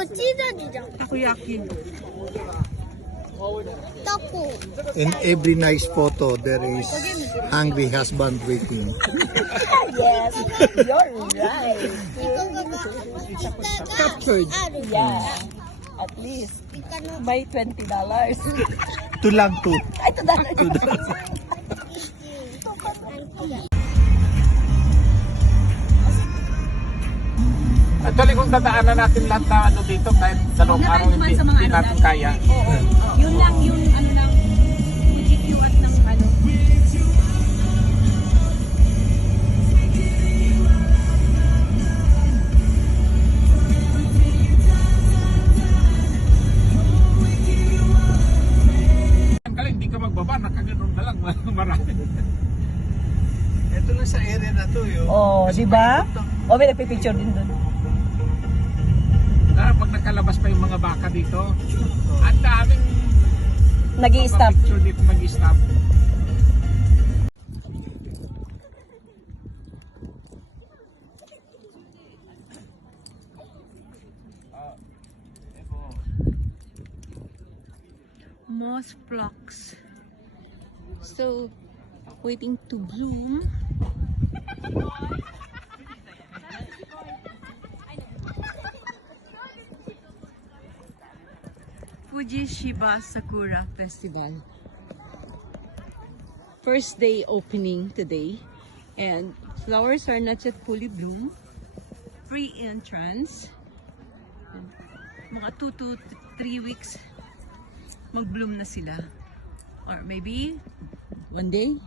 이거 찢어지자. Takoyaki. 떡고. In every nice photo, there is hungry husband waiting. Yes, you're right. 이거 봐봐. 이따가 Captured. 알을. Yeah. At least. By $20. Tulang to. Ay, ito dahil. Actually, kung dadaanan natin lahat na ano dito, kahit dalawang araw hindi natin kaya. Oo. Yun lang yung ano lang GQ at ng ano. Kaya hindi ka magbaba, nakaganon na lang marami. Ito lang sa area na to yun. Oh, di ba? O, may nagpipicture din doon. Pag nakalabas pa yung mga baka dito, ang daming Nag-i-stop. picture dito nag-i-stop. Moss phlox. So, waiting to bloom. Fujishiba Sakura Festival. First day opening today, and flowers are not yet fully bloom. Free entrance. And mga 2 to 3 weeks mag-bloom na sila. Or maybe one day.